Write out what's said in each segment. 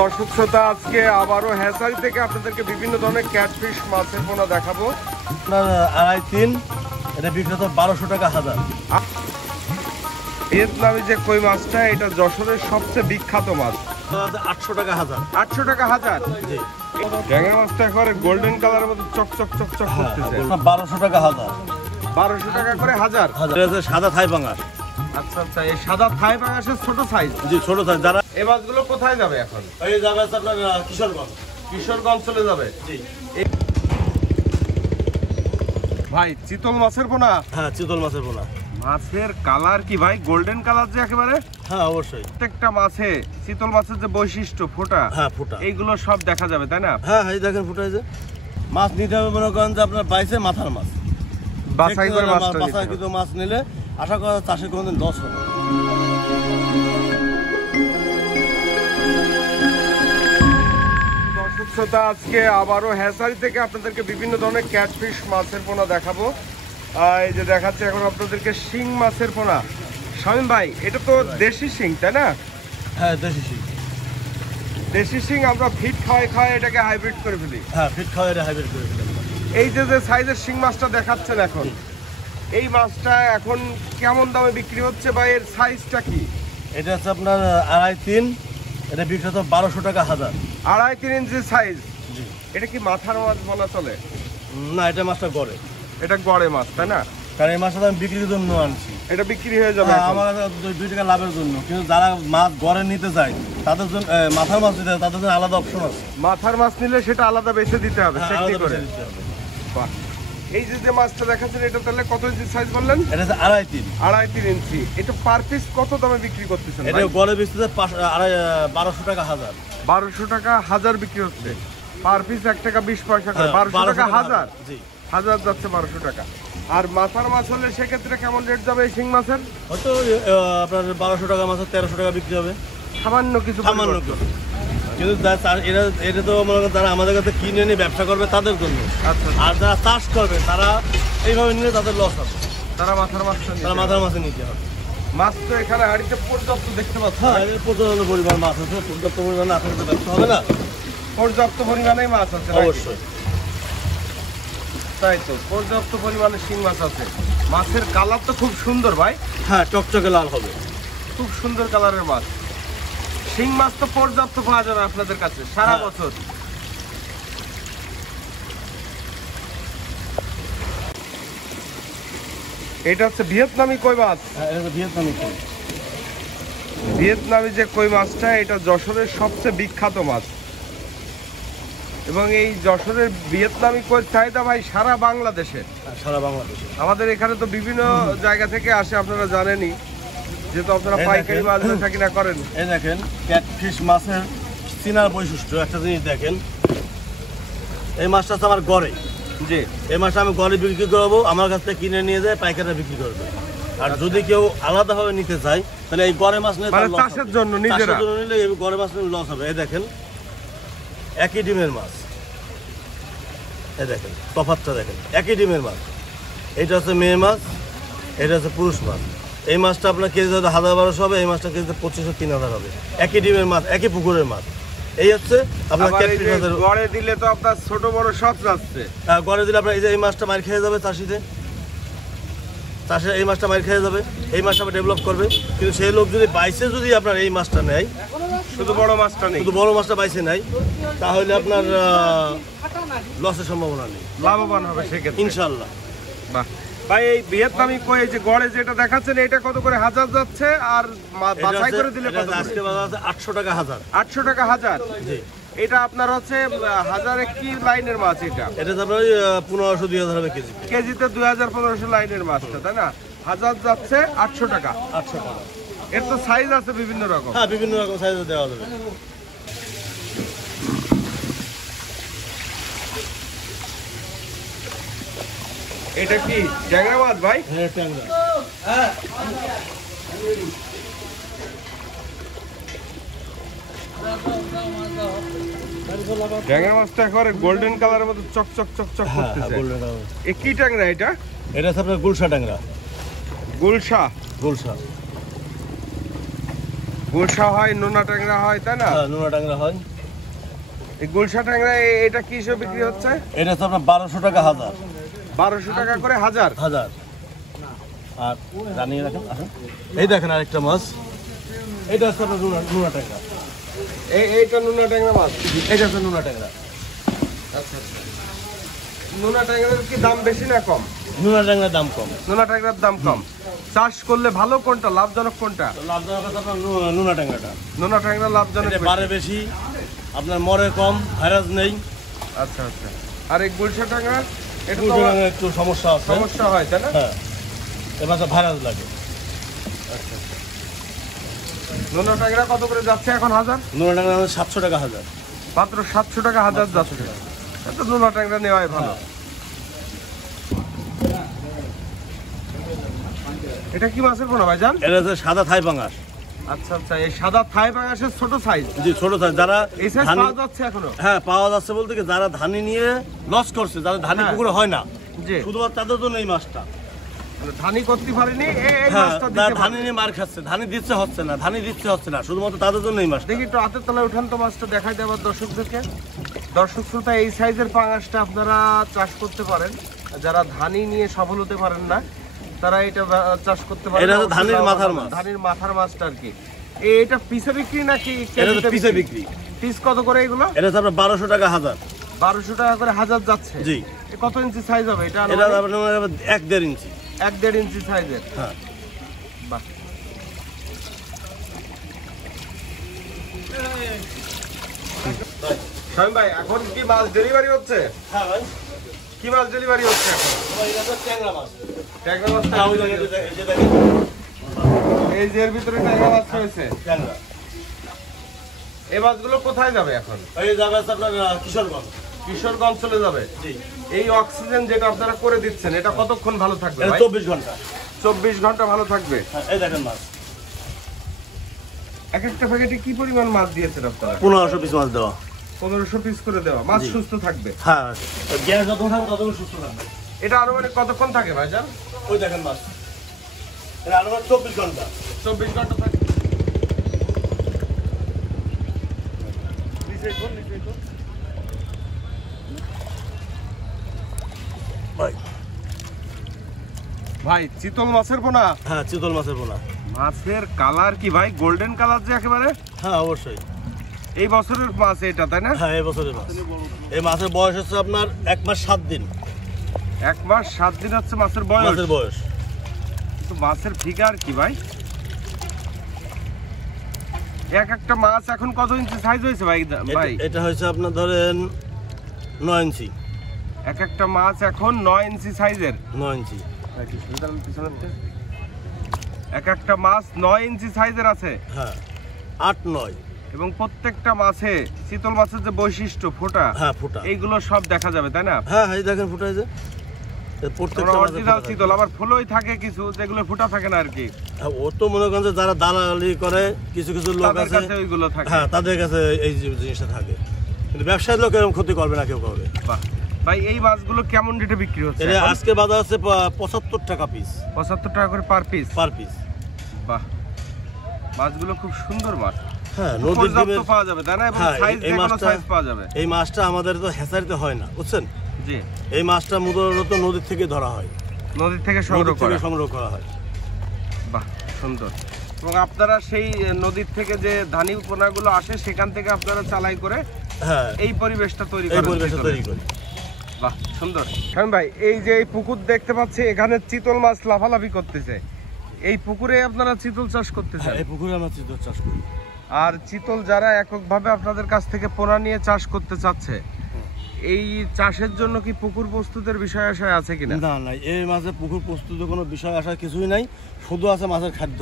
দর্শক শ্রোতা, আজকে আবারও হ্যাচারি থেকে আপনাদেরকে বিভিন্ন ধরনের ক্যাটফিশ মাছের পোনা দেখাবো। আপনার 2.5-3 এটা বিক্রি 1200 টাকা হাজার। ভিয়েতনামি যে কই মাছটা, এটা যশোরের সবচেয়ে বিখ্যাত মাছ। 800 টাকা হাজার। 800 টাকা হাজার। জি। ট্যাংরা মাছটা একেবারে গোল্ডেন কালারের মতো চকচক চকচক করতেছে। 1200 টাকা হাজার। 1200 টাকা করে হাজার। এটা সাদা থাই পাঙ্গাস। আচ্ছা আচ্ছা, এই সাদা থাই পাঙ্গাসের ছোট সাইজ। জি, ছোট সাইজ। যারা এই মাছগুলো কোথায় যাবে এখন? এই যাবে আপনার কিশোরগঞ্জ। কিশোরগঞ্জ চলে যাবে। জি। ভাই, চিতল মাছের পোনা? হ্যাঁ, চিতল মাছের পোনা। মাছের কালার কি ভাই গোল্ডেন কালার যে একেবারে? হ্যাঁ, অবশ্যই। প্রত্যেকটা মাছে চিতল মাছের যে বৈশিষ্ট্য, ফোঁটা, হ্যাঁ ফোঁটা, এইগুলো সব দেখা যাবে, তাই না? হ্যাঁ, এই দেখেন ফোঁটা। যে মাছ নিতে হবে মনে করেন যে আপনার বাইসে মাথার মাছ বাছাই করে কিন্তু মাছ নিলে আশা করা চাষের কোনোদিন লস হবে। দর্শক শ্রোতা, আজকে আবারও হ্যাচারি থেকে আপনাদেরকে বিভিন্ন ধরনের ক্যাটফিশ মাছের পোনা দেখাবো। এই যে দেখাচ্ছে এখন আপনাদেরকে শিং মাছের পোনা। শামীম ভাই, এটা তো দেশি শিং, তাই না? হ্যাঁ, দেশি শিং। দেশি শিং আমরা ফিট খাওয়াই এটাকে হাইব্রিড করে ফেলি। হ্যাঁ, ফিট খাওয়াই এটা হাইব্রিড করে ফেলি। এই যে সাইজের শিং মাছটা দেখাচ্ছেন এখন, এই মাছটা এখন কেমন দামে বিক্রি হচ্ছে বা এর সাইজটা কি? এটা হচ্ছে আপনার 2.5-3, এটা বিক্রি 1200 টাকা হাজার। 2.5-3 ইঞ্চি সাইজ। জি। এটা কি মাথার মাছ বলা চলে? না, এটা মাছটা গড়ে। এটা গড়ে মাছ, তাই না? কারণ এই মাছটা আমি বিক্রির জন্য আনছি। এটা বিক্রি হয়ে যাবে আমার 2 টাকা লাভের জন্য। কিন্তু যারা মাছ গড়ে নিতে চায় তাদের জন্য, মাথার মাছ নিতে চায় তাদের জন্য আলাদা অপশন আছে। মাথার মাছ নিলে সেটা আলাদা বেছে দিতে হবে। বাহ, এই যে মাছটা দেখাচ্ছেন, এটা তাহলে কত ইঞ্চি সাইজ বললেন? এটা 2.5-3। 2.5-3 ইঞ্চি। এটা পার পিস কত দামে বিক্রি করতেছেন? এটা গড়ে বেচতেছে 1200 টাকা হাজার। 1200 টাকা হাজার বিক্রি হচ্ছে। পার পিস 1 টাকা 20 পয়সা করে। 1200 টাকা হাজার। জি, হাজার যাচ্ছে 1200 টাকা। আর মাথার মাছ হলে সেক্ষেত্রে কেমন রেট যাবে এই শিং মাছের? হয়তো আপনার 1200 টাকা মাছ 1300 টাকা বিক্রি হবে। সামান্য কিছু। কিন্তু এটা তো মনে করেন যারা আমাদের কাছে কিনে নিয়ে ব্যবসা করবে তাদের জন্য। আচ্ছা। আর যারা চাষ করবে তারা এইভাবে নিলে তাদের লস হবে। তারা মাথার মাছে নিতে হবে। মাছ তো এখানে হাড়িতে পর্যাপ্ত দেখতে পাচ্ছি। হ্যাঁ, পর্যাপ্ত পরিমাণ মাছ আছে। পর্যাপ্ত পরিমাণে আসলে তো ব্যবসা হবে না। পর্যাপ্ত পরিমাণেই মাছ আছে অবশ্যই। তাই তো, পর্যাপ্ত পরিমাণে শিং মাছ আছে। মাছের কালার তো খুব সুন্দর ভাই। হ্যাঁ, চকচকে লাল হবে। খুব সুন্দর কালারের মাছ। শিং মাছ তো পর্যাপ্ত পাওয়া যাবে আপনাদের কাছে সারা বছর। এটা হচ্ছে ভিয়েতনামি কই মাছ। হ্যাঁ, এটা ভিয়েতনামি কই। ভিয়েতনামি যে কই মাছটা, এটা যশোরের সবচেয়ে বিখ্যাত মাছ। এবং এই যশোরের ভিয়েতনামি কই চাহিদা ভাই সারা বাংলাদেশে। সারা বাংলাদেশে আমাদের এখানে তো বিভিন্ন জায়গা থেকে আসে, আপনারা জানেনই, যেহেতু আপনারা পাইকারি মাছ বেচা কিনা করেন। এই দেখেন ক্যাটফিশ মাছের চিনার বৈশিষ্ট্য একটা জিনিস দেখেন। এই মাছটা তো আমার গড়ে। জি। এই মাছটা আমি গড়ে বিক্রি করবো, আমার কাছ থেকে কিনে নিয়ে যায় পাইকাররা বিক্রি করবে। আর যদি কেউ আলাদাভাবে নিতে চায় তাহলে এই গড়ে মাছ নিলে চাষের জন্য নিজেরা নিলে এই গড়ে মাছ নিলে লস হবে। এই দেখেন একই ডিমের মাছ। এই দেখেন তফাৎটা দেখেন, একই ডিমের মাছ। এটা হচ্ছে মেয়ে মাছ, এটা হচ্ছে পুরুষ মাছ। এই মাছটা আপনার কেজি 1200 হবে, এই মাছটা কেজিতে 2500-3000 হবে। একই ডিমের মাছ, একই পুকুরের মাছ। এই হচ্ছে আপনার গড়ে দিলে তো আপনার ছোট বড় সব যাচ্ছে। গড়ে দিলে আপনার এই মাছটা মার খেয়ে যাবে চাষে এই মাছটা মার খেয়ে যাবে। এই মাছটা ডেভেলপ করবে, কিন্তু সেই লোক যদি বাইসে যদি আপনার এই মাছটা নেয়, শুধু বড় মাছটা নেই, শুধু বড় মাছটা বাইসে নেয়, তাহলে আপনার লসের সম্ভাবনা নেই, লাভবান হবে সেক্ষেত্রে ইনশাল্লাহ। বাহ ভাই, এই ভিয়েতনামি কই যে গড়ে যেটা দেখাচ্ছেন, এটা কত করে হাজার যাচ্ছে? আর বাছাই করে দিলে কত? আজকে বাজার আছে 800 টাকা হাজার। 800 টাকা হাজার। জি। এটা আপনার হচ্ছে হাজারে কি লাইনের মাছ? এটা আপনার 1500-2000 হবে কেজি। কেজিতে 2000-1500 লাইনের মাছটা, তাই না? হাজার যাচ্ছে 800 টাকা। 800 টাকা। এর তো সাইজ আছে বিভিন্ন রকম। হ্যাঁ, বিভিন্ন রকম সাইজে দেওয়া যাবে। এটা কি ট্যাংরা মাছ ভাই? হ্যাঁ, ট্যাংরা। ট্যাংরা মাছটা একেবারে গোল্ডেন কালারের মতো চকচক চকচক করতেছে। এ কি ট্যাংরা এটা? এটা হচ্ছে আপনার গুলশা ট্যাংরা। গুলশা। গুলশা। গুলশা হয়, নোনা ট্যাংরা হয়, তাই না? হ্যাঁ, নোনা ট্যাংরা হয়। এই গুলশা ট্যাংরা এটা কি হিসেবে বিক্রি হচ্ছে? এটা হচ্ছে আপনার 1200 টাকা হাজার। 1200 টাকা করে হাজার। আর জানিয়ে রাখেন। আসেন, এই দেখেন আরেকটা মাছ, এটা হচ্ছে আপনার নোনা ট্যাংরা। এইটা নোনা ট্যাংরা মাছ। এটা হচ্ছে নোনা ট্যাংরা। আচ্ছা, নোনা ট্যাংরার কি দাম বেশি না কম? নোনা ট্যাংরার দাম কম। নোনা ট্যাংরার দাম কম। চাষ করলে ভালো কোনটা, লাভজনক কোনটা? লাভজনক হচ্ছে আপনার নোনা ট্যাংরাটা। নোনা ট্যাংরা লাভজনক এটা বাড়ে বেশি, আপনার মরে কম, ভাইরাস নেই। আচ্ছা। আর এই গুলশা ট্যাংরা এটা তো গুলশা ট্যাংরা একটু সমস্যা আছে। সমস্যা হয়, তাই না? হ্যাঁ, এবার ভাইরাস লাগে। আচ্ছা। নোনা ট্যাংরা কত করে যাচ্ছে এখন হাজার? নোনা ট্যাংরা 700 টাকা হাজার। মাত্র 700 টাকা হাজার যাচ্ছে। এটা নোনা ট্যাংরা নেওয়াই ভালো। এটা কি মাছের পোনা ভাইজান? এটা হচ্ছে সাদা থাই পাঙ্গাস। আচ্ছা, এই সাদা থাই পাঙ্গাসের ছোট সাইজ। জি, ছোট সাইজ। যারা এই সাইজ পাওয়া যাচ্ছে এখনো? হ্যাঁ, পাওয়া যাচ্ছে বলতে কি, যারা ধানি নিয়ে লস করছে, যারা ধানি পুকুরে হয় না, জি, শুধুমাত্র তাদের জন্য এই মাছটা। ধানি করতে পারেনি, এই হ্যাঁ, মাছটা যারা দিতে ধানি নিয়ে মার খাচ্ছে, ধানি দিচ্ছে হচ্ছে না, শুধুমাত্র তাদের জন্য এই মাছটা। দেখি একটু হাতের তলায় উঠান তো মাছটা, দেখাই দেব দর্শকদেরকে। দর্শক শ্রোতা, এই সাইজের পাঙ্গাসটা আপনারা চাষ করতে পারেন। যারা ধানি নিয়ে সফল হতে পারেন না, তারা এটা চাষ করতে পারেন। এটা হচ্ছে ধানির মাথার মাছ। ধানির মাথার মাছটা আর কি। এটা পিসে বিক্রি নাকি এটা তো পিসে বিক্রি। পিস কত করে এগুলো? এটা হচ্ছে আপনার 1200 টাকা হাজার। 1200 টাকা করে হাজার যাচ্ছে। জি। কত ইঞ্চি সাইজ হবে এটা? এটা আপনার 1-1.5 ইঞ্চি। 1-1.5 ইঞ্চি সাইজের। হ্যাঁ। বাহ। শামিম ভাই, এখন কি মাছ ডেলিভারি হচ্ছে? হ্যাঁ ভাই। কি মাছ ডেলিভারি হচ্ছে এখন? এটা তো ট্যাংরা মাছ। ট্যাংরা মাছ। হ্যাঁ, ওই দেখেন, এই যে দেখেন। এই যে এর ভিতরে ট্যাংরা মাছ রয়েছে। ট্যাংরা। এই মাছগুলো কোথায় যাবে এখন? এই যাবে হচ্ছে আপনার কিশোরগঞ্জ। কিশোরগঞ্জ চলে যাবে। জি। এই অক্সিজেন যেটা আপনারা করে দিচ্ছেন, এটা কতক্ষণ ভালো থাকবে এটা ভাই? 24 ঘন্টা। 24 ঘন্টা ভালো থাকবে। হ্যাঁ, এই দেখেন মাছ। এক একটা প্যাকেটে কি পরিমাণ মাছ দিয়েছেন আপনারা? 1500 পিস মাছ দেওয়া। 1500 পিস করে দেওয়া। মাছ জি। সুস্থ থাকবে। হ্যাঁ, গ্যাস যত থাকবে তত সুস্থ থাকবে। এটা আরো মানে কতক্ষণ থাকে ভাইজান? ওই দেখেন মাছ। এটা আরো 24 ঘন্টা। 24 ঘন্টা থাকে। ভাই, চিতল মাছের পোনা। হ্যাঁ, চিতল মাছের পোনা। মাছের কালার কি ভাই, গোল্ডেন কালার যে একেবারে? হ্যাঁ, অবশ্যই। এই বছরের মাছ এটা, তাই না? হ্যাঁ, এই বছরের মাছ। এই মাছের বয়স হচ্ছে আপনার 1 মাস 7 দিন। 1 মাস 7 দিন হচ্ছে মাছের বয়স। মাছের বয়স। তো মাছের ফিগার কি ভাই? এক একটা মাছ এখন কত ইঞ্চি সাইজ হয়েছে ভাই? এটা হয়েছে আপনার ধরেন 9 ইঞ্চি। এক একটা মাছ এখন 9 ইঞ্চি সাইজের। 9 ইঞ্চি। এক একটা মাছ 9 ইঞ্চি সাইজের আছে। হ্যাঁ, 8-9। এবং প্রত্যেকটা মাছে চিতল মাছের যে বৈশিষ্ট্য, ফোঁটা, হ্যাঁ, ফোঁটা, এইগুলো সব দেখা যাবে, তাই না? হ্যাঁ, এই দেখেন ফোঁটা। এই যে প্রত্যেকটা মাছে অরিজিনাল চিতল, আবার ফুলই থাকে কিছু, যেগুলো ফোঁটা থাকে না আর কি। হ্যাঁ, ও তো মনে করেন যে যারা দালালি করে, কিছু লোক তাদের আছে, কাছে ওইগুলো থাকে। হ্যাঁ, তাদের কাছে এই জিনিসটা থাকে, কিন্তু ব্যবসায়ী লোক এরকম ক্ষতি করবে না কেউ করবে। বাহ ভাই, এই মাছগুলো কেমন রেটে বিক্রি হচ্ছে? এটা আজকে বাজার আছে 75 টাকা পিস। 75 টাকা করে পার পিস। বাহ, মাছগুলো খুব সুন্দর মাছ। হ্যাঁ, নদীর ডিমের পাওয়া যাবে, তাই না? এবং হ্যাঁ, সাইজ এই যেকোনো মাছটা, সাইজ পাওয়া যাবে। এই মাছটা আমাদের তো হ্যাচারিতে হয় না, বুঝছেন? জি। এই মাছটা মূলত নদীর থেকে ধরা হয়, নদী থেকে সংগ্রহ করা হয়। বাহ, সুন্দর। এবং আপনারা সেই নদীর থেকে যে ধানি পোনাগুলো আসে, সেখান থেকে আপনারা চালাই করে হ্যাঁ, এই পরিবেশটা তৈরি করি। বাহ, সুন্দর। শামিম ভাই, এই যে এই পুকুর দেখতে পাচ্ছি, এখানে চিতল মাছ লাফালাফি করতেছে। এই পুকুরে আপনারা চিতল চাষ করতেছেন? এই পুকুরে আমরা চিতল চাষ করি। আর চিতল যারা এককভাবে আপনাদের কাছ থেকে পোনা নিয়ে চাষ করতে চাচ্ছে, এই চাষের জন্য কি পুকুর প্রস্তুতের বিষয় আশায় আছে কিনা? না, এই মাছের পুকুর প্রস্তুতের কোনো বিষয় আসার কিছুই নাই, শুধু আছে মাছের খাদ্য।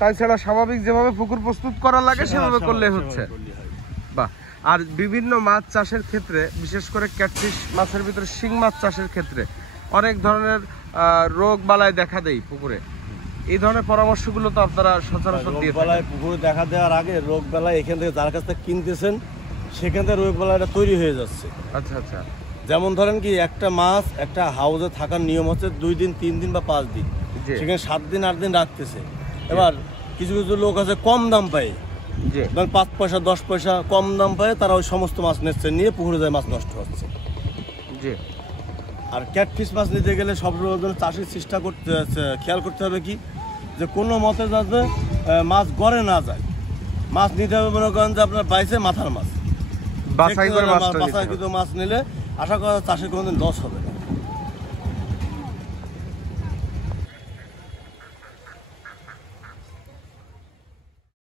তাছাড়া স্বাভাবিক যেভাবে পুকুর প্রস্তুত করা লাগে সেভাবে করলে হচ্ছে। বাহ। আর বিভিন্ন মাছ চাষের ক্ষেত্রে, বিশেষ করে ক্যাটফিশ মাছের ভিতরে শিং মাছ চাষের ক্ষেত্রে অনেক ধরনের রোগ বালাই দেখা দেয় পুকুরে। এই ধরনের পরামর্শগুলো তো আপনারা সচরাচর দিয়ে থাকেন। পুকুরে দেখা দেওয়ার আগে রোগ বালাই এখান থেকে যার কাছ থেকে কিনতেছেন, সেখান থেকে রোগ বালাইটা তৈরি হয়ে যাচ্ছে। আচ্ছা। যেমন ধরেন কি, একটা মাছ একটা হাউসে থাকার নিয়ম হচ্ছে 2 দিন, 3 দিন বা 5 দিন। সেখানে 7 দিন 8 দিন রাখতেছে। এবার কিছু কিছু লোক আছে কম দাম পায়, জি, ধরেন 5 পয়সা 10 পয়সা কম দাম পায়, তারা ওই সমস্ত মাছ নিচ্ছে, নিয়ে পুকুরে যায় মাছ নষ্ট হচ্ছে। জি, আর ক্যাটফিশ মাছ নিতে গেলে সব রকম চাষির চেষ্টা করতে খেয়াল করতে হবে কি, যে কোনো মতে যাতে মাছ গড়ে না যায়। মাছ নিতে হবে মনে করেন যে আপনার বাইসে মাথার মাছ, বাছাই করে মাছটা নিতে হবে। বাছাইকৃত মাছ নিলে আশা করা চাষের কোনোদিন লস হবে না।